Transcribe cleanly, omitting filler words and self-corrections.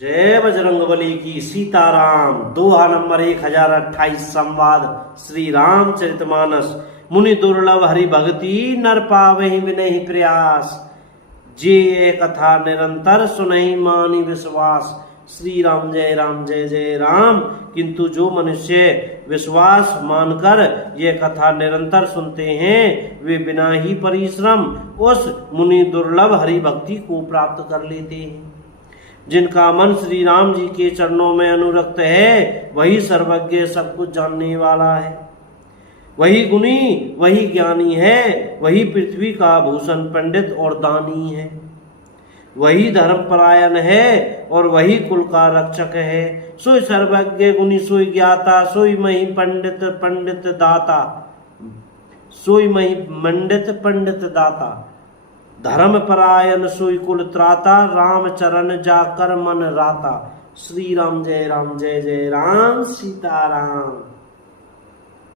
जय बजरंगबली की। सीताराम। दोहा नंबर 1028। संवाद श्री रामचरितमानस। मुनि दुर्लभ हरि भगति, नर पावहि विनहि प्रयास। जे कथा निरंतर सुनहि मानि विश्वास। श्री राम जय जय राम। किंतु जो मनुष्य विश्वास मानकर ये कथा निरंतर सुनते हैं, वे बिना ही परिश्रम उस मुनि दुर्लभ हरि भक्ति को प्राप्त कर लेते हैं। जिनका मन श्री राम जी के चरणों में अनुरक्त है, वही सर्वज्ञ सब कुछ जानने वाला है, वही गुणी, वही ज्ञानी है, वही पृथ्वी का भूषण पंडित और दानी है, वही धर्मपरायण है और वही कुल का रक्षक है। सोई सर्वज्ञ गुणी सोई ज्ञाता, सोई मही पंडित पंडित दाता, सोई मही मंडित पंडित दाता। धर्मपरायण सोई कुल त्राता, राम चरण जाकर मन राता। श्री राम जय जय राम। सीताराम।